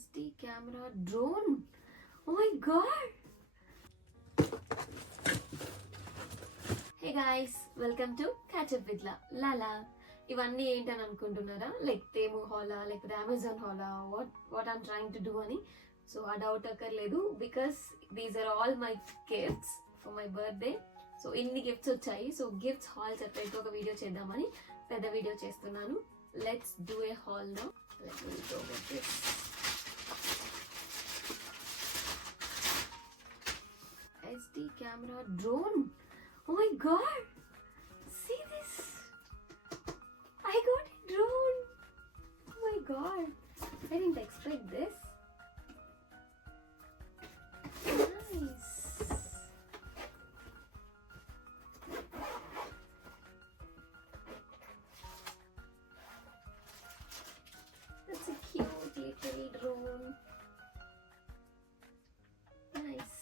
SD camera drone. Oh my god. Hey guys, welcome to Catch Up with Lala. ఇవన్నీ ఏంటని అనుకుంటున్నారా? Like Temu హాలా లేకపోతే Amazon హాలా what I'm trying to do అని. So ఆ డౌట్ అక్కర్లేదు, because these are all my gifts for my birthday. So ఇన్ని గిఫ్ట్స్ వచ్చాయి. సో గిఫ్ట్స్ హాల్ సెపరేట్గా ఒక వీడియో చేద్దామని పెద్ద వీడియో చేస్తున్నాను. Let's do a haul now. Let me go with this. SD camera drone. Oh my god! See this? I got a drone! Oh my god! I didn't expect this. Nice! That's a cute little drone. Nice.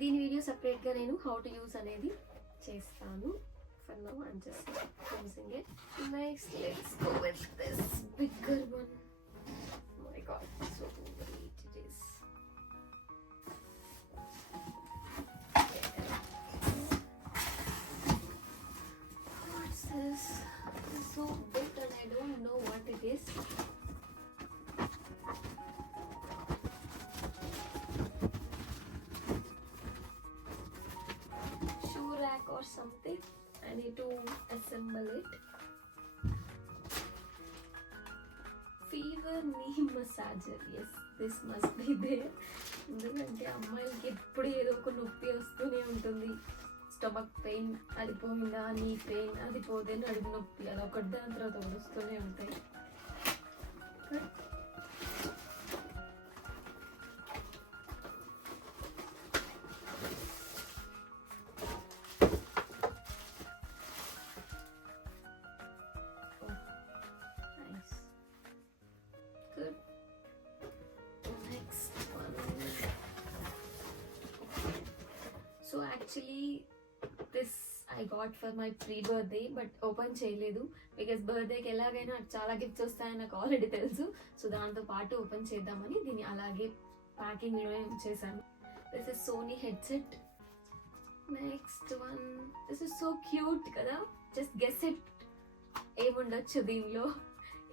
దీని వీడియో సెపరేట్గా నేను how to use అనేది చేస్తాను. For now I'm just using it. Next, let's go with this bigger one. Oh my god, so great it is. What's this? It's so big and I don't know what it is. Shoe rack or something. I need to assemble it. Fever knee massager. Yes, this must be there. ఎందుకంటే అమ్మాయిలకి ఎప్పుడు ఏదో ఒక నొప్పి వస్తూనే ఉంటుంది. Stomach pain అది పోయిందా, నీ పెయిన్ అది పోతే నడుము నొప్పి, అది ఒకటి దాని తర్వాత వస్తూనే ఉంటాయి. Good. Next one. So actually this I got for my pre-birthday, but open చేయలేదు బికాస్ బర్త్డేకి ఎలాగైనా చాలా గిఫ్ట్స్ వస్తాయని నాకు ఆల్రెడీ తెలుసు. సో దాంతో పాటు ఓపెన్ చేద్దామని దీన్ని అలాగే ప్యాకింగ్లోనే ఉంచేసాను. This is Sony headset. Next one. This is so cute కదా. జస్ట్ గెస్ ఇట్ ఏముండొచ్చు దీనిలో.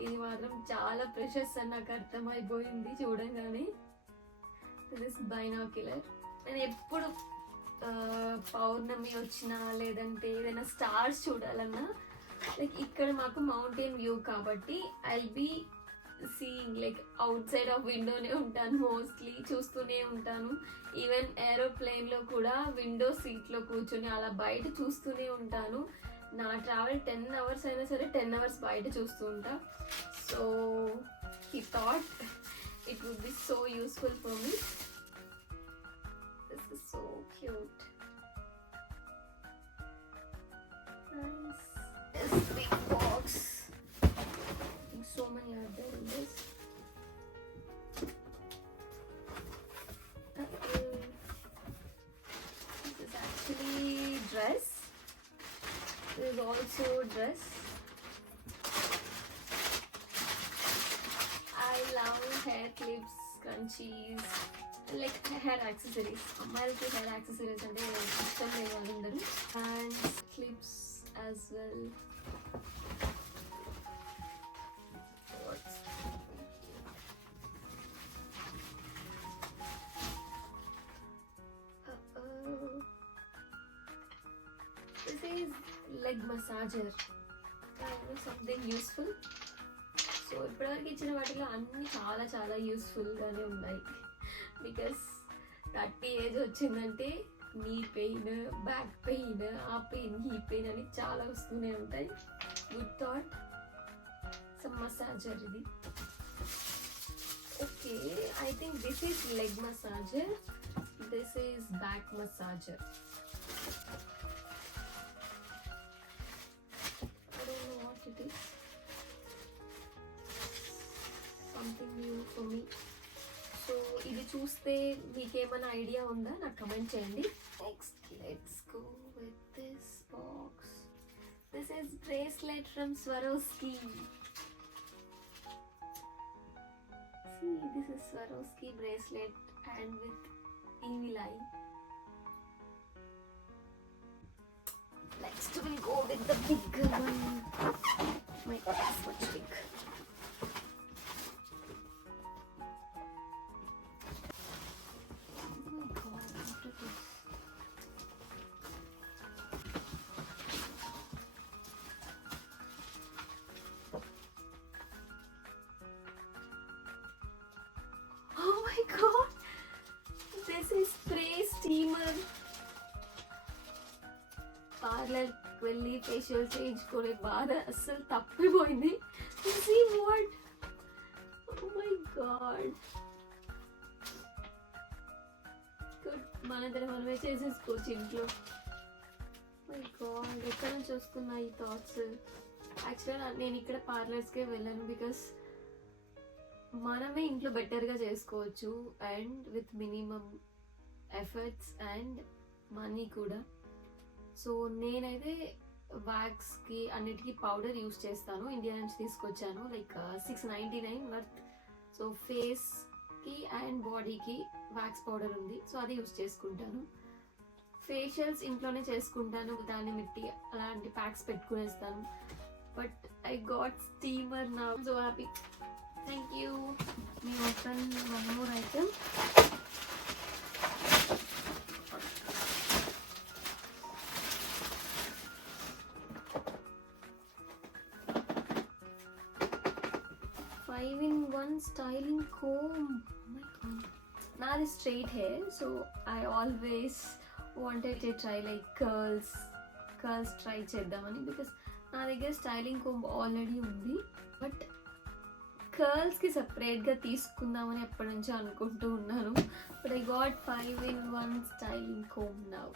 ఇది మాత్రం చాలా ప్రెషస్ అని నాకు అర్థమైపోయింది చూడంగానే. This binocular. నేను ఎప్పుడు పౌర్ణమి వచ్చినా లేదంటే ఏదైనా స్టార్స్ చూడాలన్నా లైక్ ఇక్కడ మాకు మౌంటైన్ వ్యూ కాబట్టి I will be seeing like outside of విండోనే ఉంటాను. మోస్ట్లీ చూస్తూనే ఉంటాను. ఈవెన్ ఏరోప్లేన్లో కూడా విండో సీట్లో కూర్చొని అలా బయట చూస్తూనే ఉంటాను. నా ట్రావెల్ 10 hours అయినా సరే 10 hours బయట చూస్తూ ఉంటా. So he thought it would be so useful for me. This is so cute. Nice. This big box. I think so many are there in this. This is actually dress. There is also dress. I love hair clips, scrunchies, like hair accessories. అమ్మాయిలకి hair accessories అంటే ఇష్టం లేదు వాళ్ళందరూ. And clips as well. This is leg massager. Something useful. So ఇప్పటివరకు ఇచ్చిన వాటిలో అన్నీ చాలా చాలా యూస్ఫుల్గానే ఉన్నాయి. బికాస్ 30 ఏజ్ వచ్చిందంటే నీ పెయిన్, బ్యాక్ పెయిన్, ఆ పెయిన్, ఈ పెయిన్ అని చాలా వస్తూనే ఉంటాయి. Good thought. సమ్ మసాజర్ ఇది. Okay, I think this is leg massager, this is back massager. I don't know what it is. Something new for me. So ఇది చూస్తే మీకేమైనా ఐడియా ఉందా నాకు కమెంట్ చేయండి. Next let's go with this box. This is bracelet from Swarovski. this is Swarovski bracelet and with evil eye. Next we'll go with the bigger one. My god, it's much big. Oh my god, what is this? Oh my god, this is spray steamer. Parlour వెళ్ళి ఫేషియల్ చేయించుకునే బాధ అస్సలు తప్పిపోయింది. See what? Oh my god. Good. మనందరం మనమే చేసేసుకోవచ్చు ఇంట్లో. My God, ఎక్కడ నుంచి వస్తున్నా ఈ థాట్స్? యాక్చువల్గా నేను ఇక్కడ పార్లర్స్కే వెళ్ళాను బికాస్ మనమే ఇంట్లో బెటర్గా చేసుకోవచ్చు and with minimum efforts and money కూడా. సో నేనైతే వ్యాక్స్కి అన్నిటికీ పౌడర్ యూస్ చేస్తాను. ఇండియా నుంచి తీసుకొచ్చాను, లైక్ 699 వర్త్. సో ఫేస్కి అండ్ బాడీకి వ్యాక్స్ పౌడర్ ఉంది, సో అది యూస్ చేసుకుంటాను. ఫేషియల్స్ ఇంట్లోనే చేసుకుంటాను, దాన్ని మిట్టి అలాంటి ప్యాక్స్ పెట్టుకునేస్తాను. But I got steamer now, so happy. Thank you. Me open one more item. Styling comb. Oh my god. Now this straight hair, so I always wanted to try like curls try చేద్దామని, because నా దగ్గర styling comb already ఉంది. బట్ కర్ల్స్కి సపరేట్గా తీసుకుందామని ఎప్పటి నుంచో అనుకుంటూ ఉన్నాను. But I got 5-in-1 styling comb now.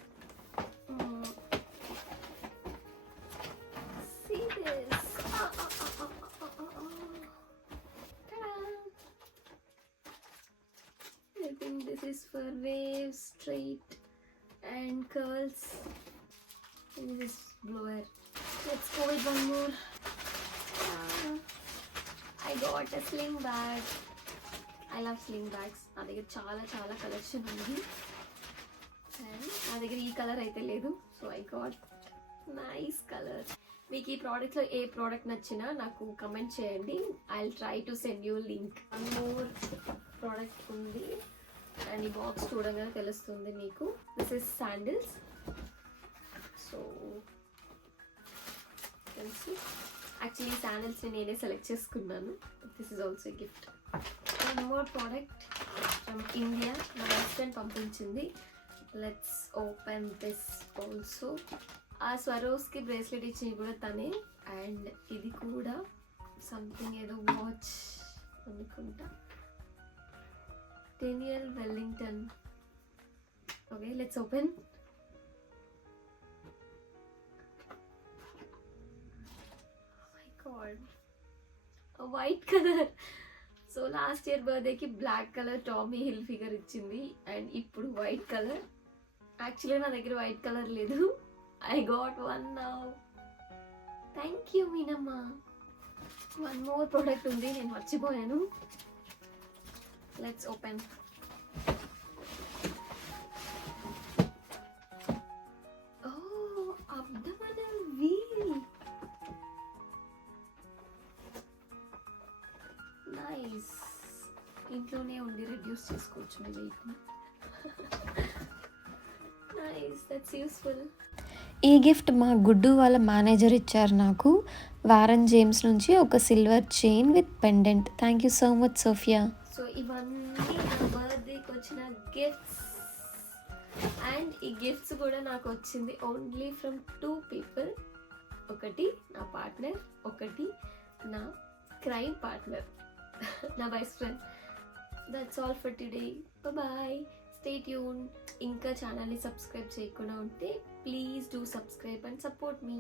See this. I think this is for waves, straight and curls. And this is blower. Let's go with one more. I got a sling bag. I love sling bags. నా దగ్గర చాలా కలెక్షన్ ఉంది అండ్ నా దగ్గర ఈ colour అయితే లేదు. So I got nice colour. మీకు ఈ ప్రోడక్ట్లో ఏ ప్రోడక్ట్ నచ్చినా నాకు కమెంట్ చేయండి. I will try to send you link. One more product ఉంది అండ్ ఈ బాక్స్ చూడగానే తెలుస్తుంది మీకు. This is sandals. So actually శాండిల్స్ని నేనే సెలెక్ట్ చేసుకున్నాను. This is also gift. One more product from India, నా బెస్ట్ ఫ్రెండ్ పంపించింది. Let's open this also. ఆ స్వరోస్కి బ్రేస్లెట్ ఇచ్చింది కూడా తనే. అండ్ ఇది కూడా సంథింగ్ ఏదో వాచ్ అనుకుంటా. Daniel Wellington. Okay, let's open. Oh my god. A white color. So last year birthday ki black color Tommy Hilfiger ఇచ్చింది and ఇప్పుడు white color. Actually నా దగ్గర white color లేదు. I got one now. Thank you Minamma. One more product ఉంది, నేను మర్చిపోయాను. Let's open. Oh, abdominal wheel. Nice. ఇంట్లోనే ఉండి రెడ్యూస్ చేసుకోవచ్చు మీ వెయిట్ని. Nice, that's useful. ఈ గిఫ్ట్ మా గుడ్డు వాళ్ళ మేనేజర్ ఇచ్చారు నాకు. వారన్ జేమ్స్ నుంచి ఒక silver chain with pendant. Thank you so much Sophia. So ఇవన్నీ నా బర్త్డేకి వచ్చిన గిఫ్ట్స్ అండ్ ఈ గిఫ్ట్స్ కూడా నాకు వచ్చింది ఓన్లీ ఫ్రమ్ 2 people. ఒకటి నా పార్ట్నర్, ఒకటి నా క్రైమ్ పార్ట్నర్, నా best friend. That's all for today. Bye, stay tune. ఇంకా ఛానల్ని సబ్స్క్రైబ్ చేయకుండా ఉంటే please do subscribe and support me.